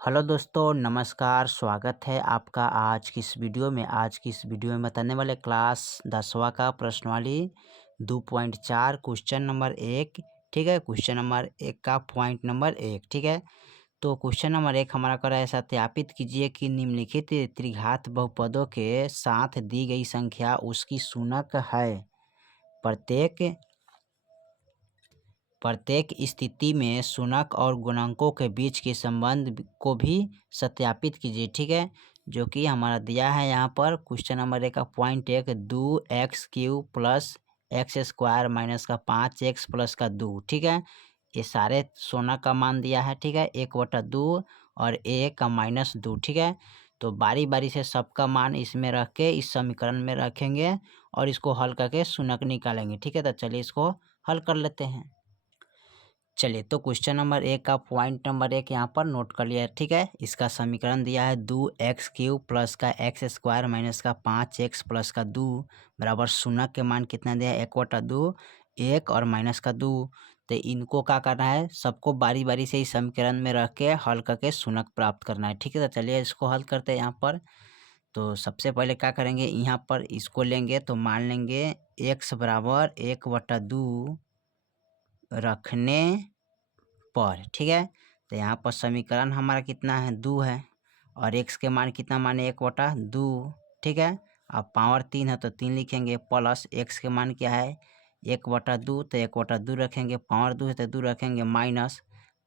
Hello दोस्तों, नमस्कार। स्वागत है आपका आज की इस वीडियो में। बताने वाले क्लास 10वां का प्रश्नावली 2.4 क्वेश्चन नंबर 1। ठीक है, क्वेश्चन नंबर 1 का पॉइंट नंबर 1। ठीक है, तो क्वेश्चन नंबर 1 हमारा कर रहा है, सत्यापित कीजिए कि निम्नलिखित त्रिघात बहुपदों के साथ दी गई संख्या उसकी शूनक है। प्रत्येक स्थिति में शूनक और गुणांकों के बीच के संबंध को भी सत्यापित कीजिए। ठीक है, जो कि हमारा दिया है यहाँ पर क्वेश्चन नंबर 1 का point 1, 2x³ plus x square minus का 5x प्लस का 2। ठीक है, ये सारे शूनक का मान दिया है। ठीक है, 1/2 और a का -2। ठीक है, तो बारी बारी से सबका मान इसमें रख के इस समीकरण में रखेंगे और इसको हल करके शूनक निकालेंगे। ठीक है, तो चलिए इसको हल कर लेते हैं। चलिए, तो क्वेश्चन नंबर 1 का पॉइंट नंबर 1 यहाँ पर नोट कर लिया है। ठीक है, इसका समीकरण दिया है 2x³ प्लस का एक्स स्क्वायर माइनस का 5x प्लस का 2 बराबर शूनक के मान कितना दिया है 1/2, 1 और माइनस का 2। तो इनको क्या करना है, सबको बारी बारी से इस समीकरण में रख के हल करके शूनक प्राप्त करना है। ठीक है, तो चलिए इसको हल करते हैं यहाँ पर। तो सबसे पहले क्या करेंगे, यहाँ पर इसको लेंगे तो मान लेंगे x बराबर 1/2 रखने पर। ठीक है, तो यहाँ पर समीकरण हमारा कितना है 2 है और x के मान कितना माने 1/2। ठीक है, अब पावर 3 है तो 3 लिखेंगे प्लस x के मान क्या है 1/2, तो 1/2 रखेंगे, पावर 2 है तो 2 रखेंगे, माइनस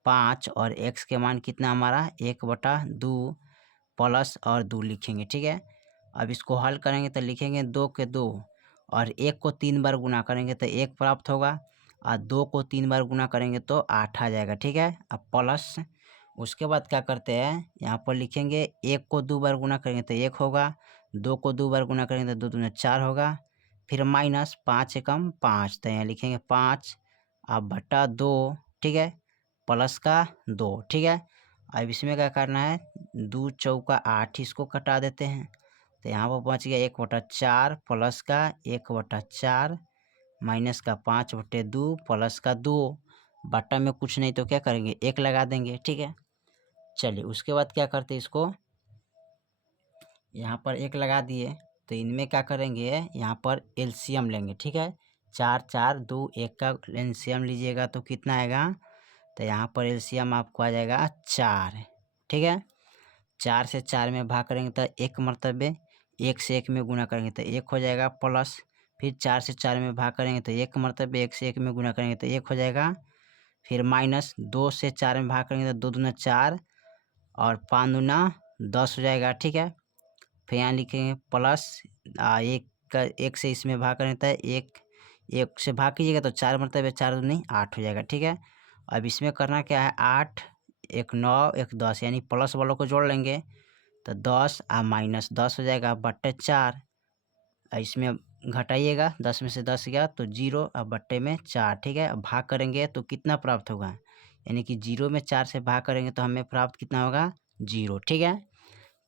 5 और x के मान कितना हमारा 1/2 प्लस और 2 लिखेंगे। ठीक है, अब इसको हल करेंगे तो लिखेंगे 2 के 2 और 1 को 3 बार गुना करेंगे तो 1 प्राप्त होगा और 2 को 3 बार गुना करेंगे तो 8 आ जाएगा। ठीक है, अब प्लस उसके बाद क्या करते हैं, यहाँ पर लिखेंगे 1 को 2 बार गुना करेंगे तो 1 होगा, 2 को 2 बार गुना करेंगे तो 2 दूनी 4 होगा, फिर माइनस 5 एकम 5, तो यहाँ लिखेंगे 5 अब बटा 2। ठीक है, प्लस का 2। ठीक है, अब इसमें क्या करना है 2 चौका 8, इसको कटा देते हैं तो यहाँ पर बच गया 1/4 प्लस का 1/4 माइनस का 5/2 प्लस का 2 बटा में कुछ नहीं तो क्या करेंगे 1 लगा देंगे। ठीक है, चलिए उसके बाद क्या करते हैं, इसको यहाँ पर 1 लगा दिए तो इनमें क्या करेंगे, यहाँ पर एलसीएम लेंगे। ठीक है, 4 4 2 1 का एलसीएम लीजिएगा तो कितना आएगा, तो यहाँ पर एलसीएम आपको आ जाएगा 4। ठीक है, 4 से 4 में भाग करेंगे तो 1 मरतबे 1 से 1 में गुना करेंगे तो 1 हो जाएगा, प्लस फिर 4 से 4 में भाग करेंगे तो 1 मरतबे 1 से 1 में गुना करेंगे तो 1 हो जाएगा, फिर माइनस 2 से 4 में भाग करेंगे तो 2 दूना 4 और 5 दूना 10 हो जाएगा। ठीक है, फिर यहाँ लिखेंगे प्लस 1 से इसमें भाग करेंगे तो 1 से भाग कीजिएगा तो 4 मरतबे 4 दूनी 8 हो जाएगा। ठीक है, अब इसमें करना क्या है 8 1 9 1 10 यानी प्लस वालों को जोड़ लेंगे तो 10 और माइनस 10 हो जाएगा बट्टे 4। इसमें घटाइएगा 10 में से 10 गया तो 0 और बट्टे में 4। ठीक है, अब भाग करेंगे तो कितना प्राप्त होगा, यानी कि 0 में 4 से भाग करेंगे तो हमें प्राप्त कितना होगा 0। ठीक है,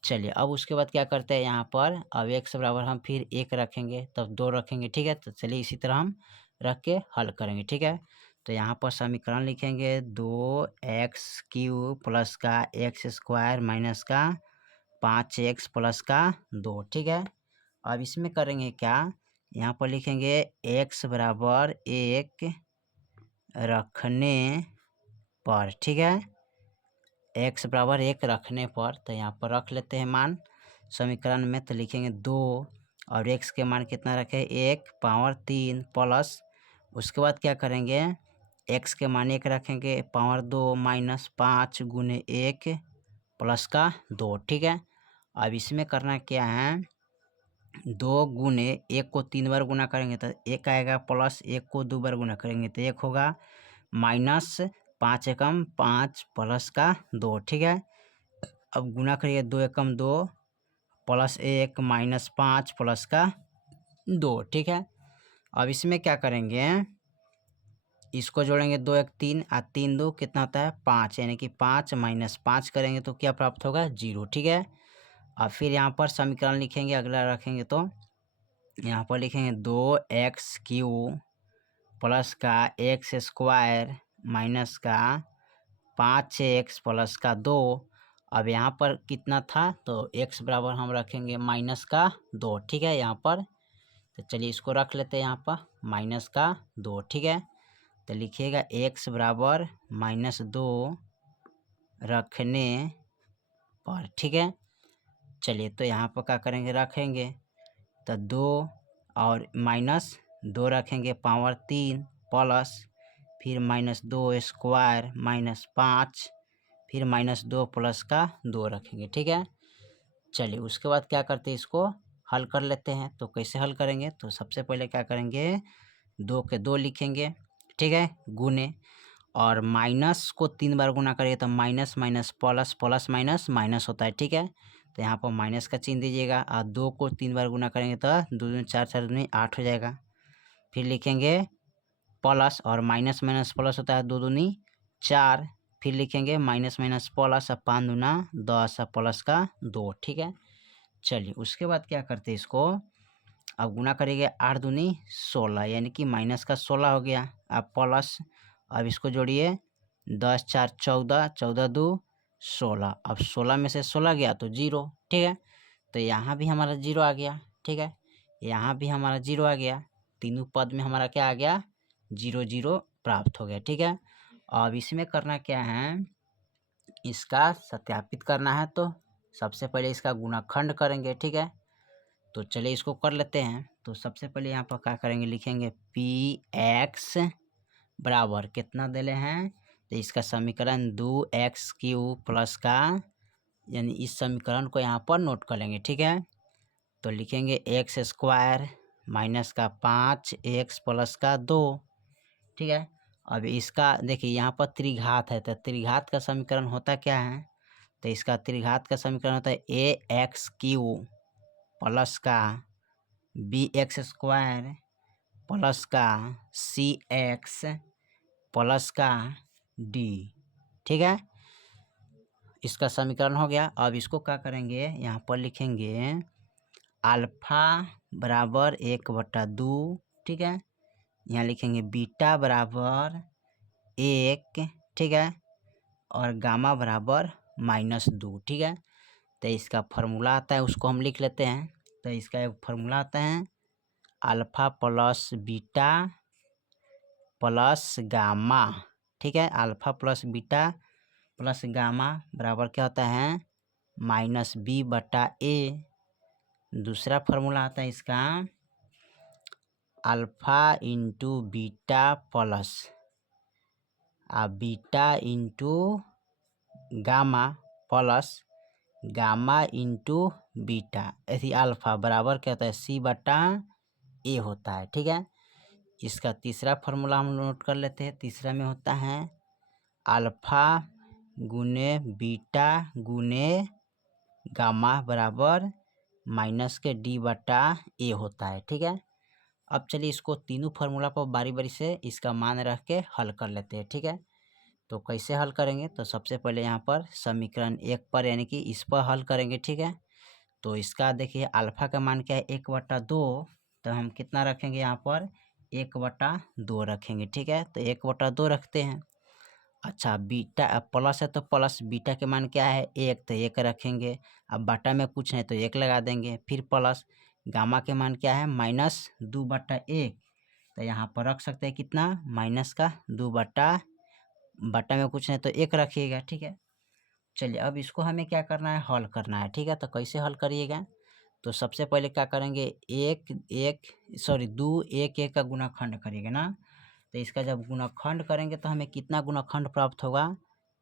चलिए अब उसके बाद क्या करते हैं, यहाँ पर अब x बराबर हम फिर 1 रखेंगे तब 2 रखेंगे। ठीक है, तो चलिए इसी तरह हम रख के हल करेंगे। ठीक है, तो यहाँ पर समीकरण लिखेंगे 2x³ प्लस का एक्स स्क्वायर माइनस का 5x प्लस का 2। ठीक है, अब इसमें करेंगे क्या, यहाँ पर लिखेंगे x बराबर 1 रखने पर। ठीक है, x बराबर 1 रखने पर, तो यहाँ पर रख लेते हैं मान समीकरण में, तो लिखेंगे 2 और x के मान कितना रखें 1 पावर 3 प्लस उसके बाद क्या करेंगे x के मान 1 रखेंगे पावर 2 माइनस 5 गुने 1 प्लस का 2। ठीक है, अब इसमें करना क्या है 2 गुने 1 को 3 बार गुना करेंगे तो 1 आएगा, प्लस 1 को 2 बार गुना करेंगे तो 1 होगा, माइनस 5 एकम 5 प्लस का 2। ठीक है, अब गुना करिए 2 एकम 2 प्लस 1 माइनस 5 प्लस का 2। ठीक है, अब इसमें क्या करेंगे इसको जोड़ेंगे 2 1 3 और 3 2 कितना होता है 5, यानी कि 5 माइनस 5 करेंगे तो क्या प्राप्त होगा 0। ठीक है, अब फिर यहाँ पर समीकरण लिखेंगे, अगला रखेंगे तो यहाँ पर लिखेंगे 2x³ प्लस का एक्स स्क्वायर माइनस का 5x प्लस का 2 अब यहाँ पर कितना था, तो x बराबर हम रखेंगे -2, ठीक है यहाँ पर। तो चलिए इसको रख लेते हैं यहाँ पर -2, ठीक है। तो लिखिएगा x बराबर -2 रखने पर, ठीक है। चलिए तो यहाँ पर क्या करेंगे, रखेंगे तो 2 और -2 रखेंगे पावर 3 प्लस फिर -2 स्क्वायर -5 फिर -2 प्लस का 2 रखेंगे, ठीक है। चलिए उसके बाद क्या करते हैं, इसको हल कर लेते हैं। तो कैसे हल करेंगे, तो सबसे पहले क्या करेंगे, 2 के 2 लिखेंगे, ठीक है, गुने, और माइनस को 3 बार गुना करिए तो minus minus plus plus minus minus होता है, ठीक है। तो यहाँ पर माइनस का चिन्ह दीजिएगा, और 2 को 3 बार गुना करेंगे तो 2 दूनी 4 4 दूनी 8 हो जाएगा। फिर लिखेंगे प्लस, और माइनस माइनस प्लस होता है 2 दूनी 4, फिर लिखेंगे माइनस माइनस प्लस, और 5 दूना 10 और प्लस का 2, ठीक है। चलिए उसके बाद क्या करते हैं, इसको अब गुना करेंगे 8 दूनी 16, यानी कि माइनस का 16 हो गया। अब प्लस, अब इसको जोड़िए 10 4 14, 14 2 16, अब 16 में से 16 गया तो 0, ठीक है। तो यहाँ भी हमारा 0 आ गया, ठीक है, यहाँ भी हमारा 0 आ गया। तीनों पद में हमारा क्या आ गया, 0 0 प्राप्त हो गया, ठीक है। अब इसमें करना क्या है, इसका सत्यापित करना है। तो सबसे पहले इसका गुणाखंड करेंगे, ठीक है। तो चलिए इसको कर लेते हैं। तो सबसे पहले यहाँ पर क्या करेंगे, लिखेंगे px बराबर कितना देले हैं, तो इसका समीकरण 2x³ प्लस का, यानी इस समीकरण को यहाँ पर नोट कर लेंगे, ठीक है। तो लिखेंगे x स्क्वायर माइनस का 5x प्लस का 2, ठीक है। अब इसका देखिए यहाँ पर त्रिघात है, तो त्रिघात का समीकरण होता क्या है, तो इसका त्रिघात का समीकरण होता है ax³ प्लस का bx स्क्वायर प्लस का cx प्लस का d, ठीक है। इसका समीकरण हो गया। अब इसको क्या करेंगे, यहाँ पर लिखेंगे अल्फा बराबर 1/2, ठीक है। यहाँ लिखेंगे बीटा बराबर 1, ठीक है, और गामा बराबर -2, ठीक है। तो इसका फार्मूला आता है, उसको हम लिख लेते हैं। तो इसका एक फार्मूला आता है alpha plus beta plus gamma, ठीक है। Alpha plus beta plus gamma बराबर क्या होता है, -b/a। दूसरा फार्मूला आता है इसका alpha into beta plus beta into gamma plus gamma into beta, ऐसी अल्फा बराबर क्या होता है, c/a होता है, ठीक है। इसका तीसरा फार्मूला हम नोट कर लेते हैं। तीसरा में होता है अल्फा गुने बीटा गुने गामा बराबर -d/a होता है, ठीक है। अब चलिए इसको तीनों फार्मूला पर बारी बारी से इसका मान रख के हल कर लेते हैं, ठीक है। तो कैसे हल करेंगे, तो सबसे पहले यहाँ पर समीकरण 1 पर यानी कि इस पर हल करेंगे, ठीक है। तो इसका देखिए अल्फा का मान क्या है, 1/2, तो हम कितना रखेंगे यहाँ पर 1/2 रखेंगे, ठीक है। तो 1/2 रखते हैं। अच्छा बीटा प्लस है तो प्लस, बीटा के मान क्या है 1, तो 1 रखेंगे। अब बटा में कुछ है तो 1 लगा देंगे, फिर प्लस गामा के मान क्या है -2/1, तो यहाँ पर रख सकते हैं कितना -2 बटा में कुछ है तो 1 रखिएगा, ठीक है। चलिए अब इसको हमें क्या करना है, हल करना है, ठीक है। तो कैसे हल करिएगा, तो सबसे पहले क्या करेंगे 2 1 1 का गुणाखंड करिएगा ना। तो इसका जब गुणाखंड करेंगे तो हमें कितना गुणाखंड प्राप्त होगा,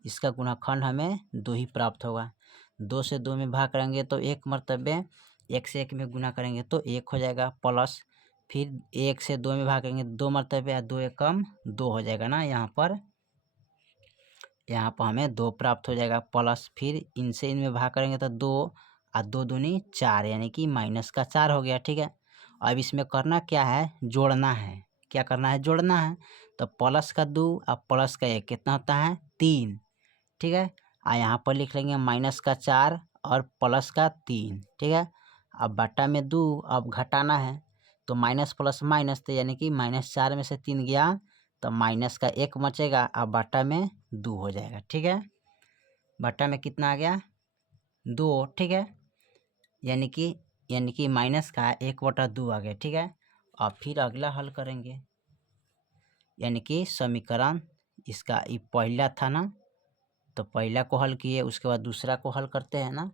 इसका गुणाखंड हमें 2 ही प्राप्त होगा। 2 से 2 में भाग करेंगे तो 1 मर्तबे, 1 से 1 में गुना करेंगे तो 1 हो जाएगा, प्लस फिर 1 से 2 में भाग करेंगे 2 मर्तबे, 2 एकम 2 हो जाएगा ना, यहाँ पर हमें 2 प्राप्त हो जाएगा, प्लस फिर इनसे इनमें भाग करेंगे तो 2 और 2 दूनी 4, यानी कि -4 हो गया, ठीक है। अब इसमें करना क्या है, जोड़ना है। क्या करना है, जोड़ना है। तो प्लस का 2 और प्लस का 1 कितना होता है 3, ठीक है। यहाँ पर लिख लेंगे -4 और प्लस का 3, ठीक है। अब बटा में 2 अब घटाना है, तो माइनस प्लस माइनस, तो यानी कि -4 में से 3 गया तो माइनस का 1 बचेगा, अब बटा में 2 हो जाएगा, ठीक है। बटा में कितना आ गया 2, ठीक है, यानी कि माइनस का 1/2 आ गया, ठीक है। अब फिर अगला हल करेंगे, यानी कि समीकरण इसका ये पहला था ना, तो पहला को हल किए, उसके बाद दूसरा को हल करते हैं ना,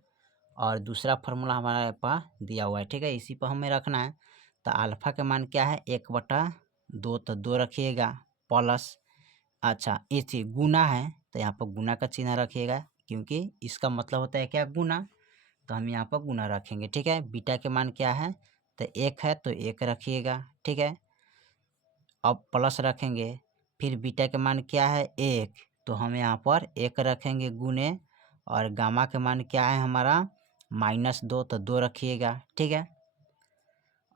और दूसरा फार्मूला हमारे पास दिया हुआ है, ठीक है, इसी पर हमें रखना है। तो अल्फ़ा के मान क्या है 1/2, तो 2 रखिएगा प्लस, अच्छा ये थी गुना है तो यहाँ पर गुना का चिन्ह रखिएगा, क्योंकि इसका मतलब होता है क्या गुना, तो हम यहाँ पर गुना रखेंगे, ठीक है। बीटा के मान क्या है, तो 1 है तो 1 रखिएगा, ठीक है। अब प्लस रखेंगे, फिर बीटा के मान क्या है 1, तो हम यहाँ पर 1 रखेंगे गुने, और गामा के मान क्या है हमारा -2, तो 2 रखिएगा, ठीक है।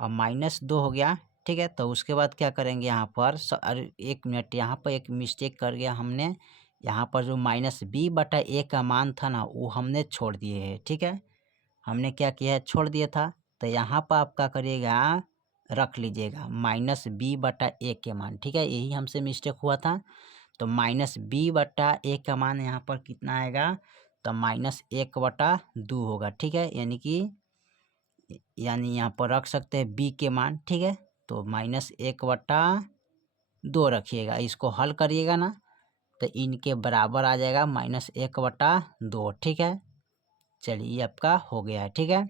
अब -2 हो गया, ठीक है। तो उसके बाद क्या करेंगे यहाँ पर अरे 1 मिनट, यहाँ पर एक मिस्टेक कर गया हमने, यहाँ पर जो -b/a का मान था ना वो हमने छोड़ दिए है, ठीक है। हमने क्या किया है छोड़ दिया था, तो यहाँ पर आप क्या करिएगा रख लीजिएगा -b/a के मान, ठीक है, यही हमसे मिस्टेक हुआ था। तो -b/a का मान यहाँ पर कितना आएगा, तो -1/2 होगा, ठीक है, यानी यहाँ पर रख सकते हैं b के मान, ठीक है। तो -1/2 रखिएगा, इसको हल करिएगा ना तो इनके बराबर आ जाएगा -1/2, ठीक है। चलिए आपका हो गया है, ठीक है,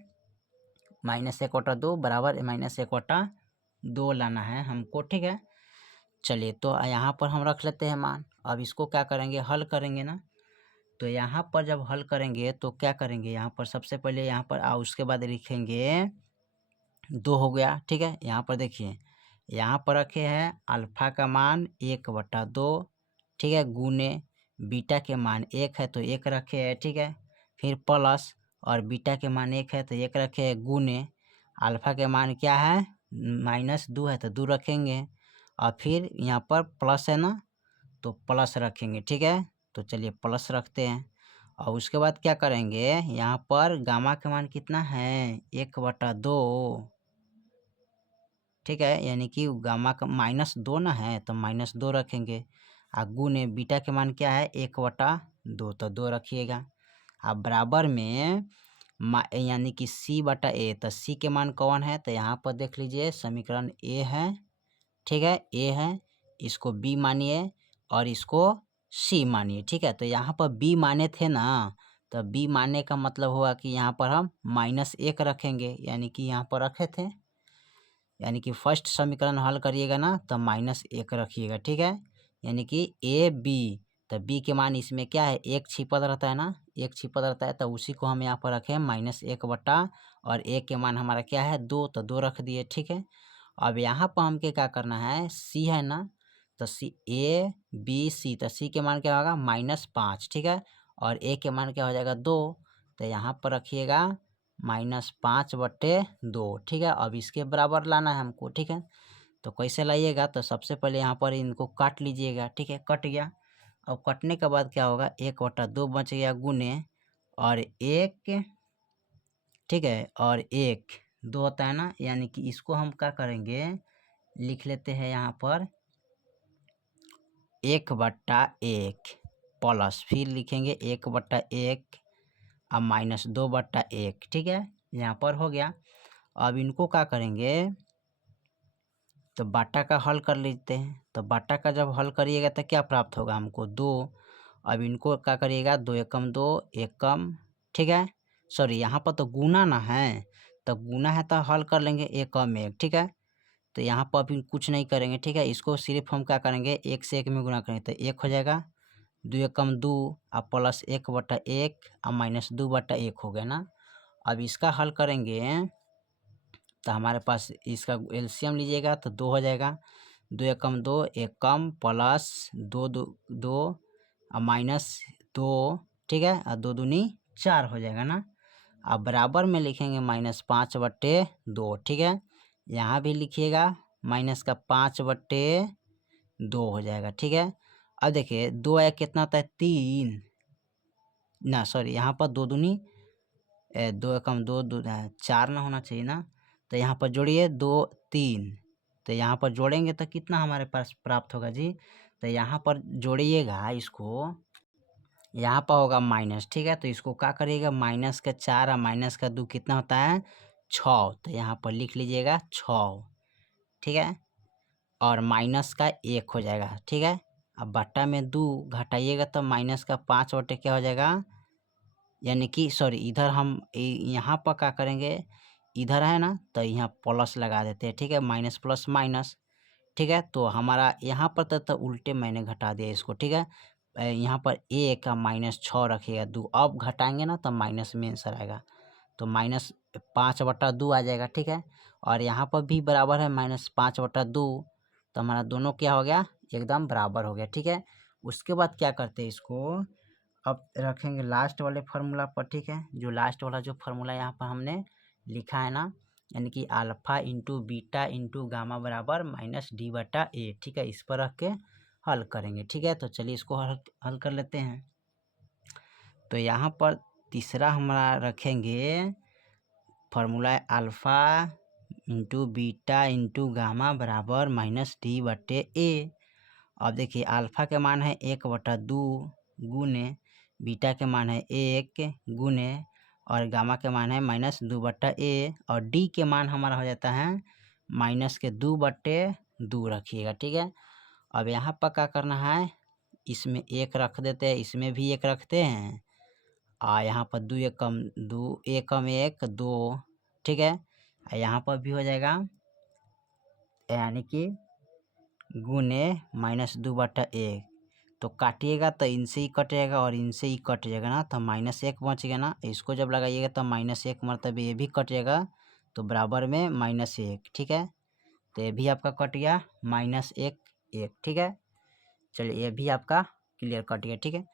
-1/2 बराबर -1/2 लाना है हमको, ठीक है। चलिए तो यहाँ पर हम रख लेते हैं मान। अब इसको क्या करेंगे हल करेंगे ना, तो यहाँ पर जब हल करेंगे तो क्या करेंगे, यहाँ पर सबसे पहले यहाँ पर उसके बाद लिखेंगे 2 हो गया, ठीक है। यहाँ पर देखिए यहाँ पर रखे हैं अल्फ़ा का मान 1/2, ठीक है, गुने बीटा के मान 1 है तो 1 रखे हैं, ठीक है। फिर प्लस, और बीटा के मान 1 है तो 1 रखे हैं, गुने अल्फ़ा के मान क्या है -2 है तो 2 रखेंगे, और फिर यहाँ पर प्लस है ना तो प्लस रखेंगे, ठीक है। तो चलिए प्लस रखते हैं, और उसके बाद क्या करेंगे यहाँ पर गामा का मान कितना है 1/2, ठीक है, यानी कि गामा का -2 ना है तो -2 रखेंगे, और गुने बीटा के मान क्या है 1/2, तो 2 रखिएगा। अब बराबर में यानी कि c/a, तो c के मान कौन है, तो यहाँ पर देख लीजिए समीकरण a है, ठीक है, a है, इसको b मानिए और इसको c मानिए, ठीक है। तो यहाँ पर b माने थे ना, तो b मानने का मतलब हुआ कि यहाँ पर हम -1 रखेंगे, यानी कि यहाँ पर रखे थे, यानी कि फर्स्ट समीकरण हल करिएगा ना तो -1 रखिएगा, ठीक है, यानी कि ए बी, तो बी के मान इसमें क्या है 1 छिपल रहता है ना, 1 छिपल रहता है, तो उसी को हम यहाँ पर रखें -1/, और ए के मान हमारा क्या है 2, तो 2 रख दिए, ठीक है। अब यहाँ पर हमके क्या करना है सी है ना, तो सी A B C, तो सी के मान क्या होगा -5, ठीक है, और ए के मान क्या हो जाएगा 2, तो यहाँ पर रखिएगा -5/2, ठीक है। अब इसके बराबर लाना है हमको, ठीक है, तो कैसे लाइएगा, तो सबसे पहले यहाँ पर इनको काट लीजिएगा, ठीक है, कट गया। अब कटने के बाद क्या होगा 1/2 बच गया, गुने और 1, ठीक है, और 1 2 होता है ना, यानी कि इसको हम क्या करेंगे लिख लेते हैं यहाँ पर 1/1 प्लस, फिर लिखेंगे 1/1 अब -2/1, ठीक है, यहाँ पर हो गया। अब इनको क्या करेंगे, तो बाटा का हल कर लेते हैं, तो बाटा का जब हल करिएगा तो क्या प्राप्त होगा हमको 2। अब इनको क्या करिएगा 2 एकम 2 एकम, ठीक है, सॉरी यहाँ पर तो गुना ना है, तो गुना है तो हल कर लेंगे 1 ठीक है। तो यहाँ पर अभी कुछ नहीं करेंगे, ठीक है, इसको सिर्फ हम क्या करेंगे 1 से 1 में गुना करेंगे तो 1 हो जाएगा, 2 एकम 2 और प्लस 1/1 और -2/1 हो गया ना। अब इसका हल करेंगे तो हमारे पास इसका एलसीएम लीजिएगा तो 2 हो जाएगा, 2 एकम 2 एकम प्लस 2 और -2, ठीक है, और 2 दूनी 4 हो जाएगा ना। अब बराबर में लिखेंगे -5/2, ठीक है, यहाँ भी लिखिएगा -5/2 हो जाएगा, ठीक है। अब देखिए 2 या कितना होता है 3 ना, सॉरी यहाँ पर 2 दूनी 2 एकम 2 4 ना होना चाहिए ना, तो यहाँ पर जोड़िए 2 3, तो यहाँ पर जोड़ेंगे तो कितना हमारे पास प्राप्त होगा जी, तो यहाँ पर जोड़िएगा इसको, यहाँ पर होगा माइनस, ठीक है। तो इसको क्या करिएगा, माइनस का 4 और माइनस का 2 कितना होता है 6, तो यहाँ पर लिख लीजिएगा 6, ठीक है। और माइनस का 1 हो जाएगा, ठीक है। अब बट्टा में 2 घटाइएगा तो माइनस का 5 बटे क्या हो जाएगा, यानी कि सॉरी इधर हम यहाँ पर क्या करेंगे, इधर है ना तो यहाँ प्लस लगा देते हैं, ठीक है। माइनस प्लस माइनस, ठीक है। तो हमारा यहाँ पर तो उल्टे मैंने घटा दिया इसको, ठीक है। यहाँ पर ए का -6 रखिएगा 2, अब घटाएंगे ना तो माइनस में आंसर आएगा, तो -5/2 आ जाएगा, ठीक है। और यहाँ पर भी बराबर है -5/2, तो हमारा दोनों क्या हो गया, एकदम बराबर हो गया, ठीक है। उसके बाद क्या करते हैं इसको, अब रखेंगे लास्ट वाले फार्मूला पर, ठीक है। जो लास्ट वाला जो फार्मूला यहाँ पर हमने लिखा है ना, यानी कि alpha into beta into gamma बराबर -d/a, ठीक है। इस पर रख के हल करेंगे, ठीक है। तो चलिए इसको हल कर लेते हैं। तो यहाँ पर तीसरा हमारा रखेंगे फार्मूला है alpha into beta into gamma बराबर -d/a। अब देखिए अल्फा के मान है 1/2 गुने, बीटा के मान है 1 गुने, और गामा के मान है -2/a, और डी के मान हमारा हो जाता है -2/2 रखिएगा, ठीक है। अब यहाँ पर क्या करना है, इसमें 1 रख देते हैं, इसमें भी 1 रखते हैं, और यहाँ पर 2 1 कम 2, 1 कम 1 2, ठीक है। यहाँ पर भी हो जाएगा, यानी कि गुने -2/1, तो काटिएगा तो इनसे ही कट जाएगा और इनसे ही कट जाएगा ना, तो -1 बच गया ना। इसको जब लगाइएगा तो -1 मतलब ये भी कट जाएगा, तो बराबर में -1, ठीक है। तो ये भी आपका कट गया -1 1, ठीक है। चलिए ये भी आपका क्लियर कट गया, ठीक है।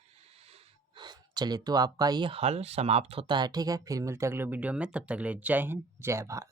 चलिए तो आपका ये हल समाप्त होता है, ठीक है। फिर मिलते हैं अगले वीडियो में, तब तक के लिए जय हिंद जय भारत।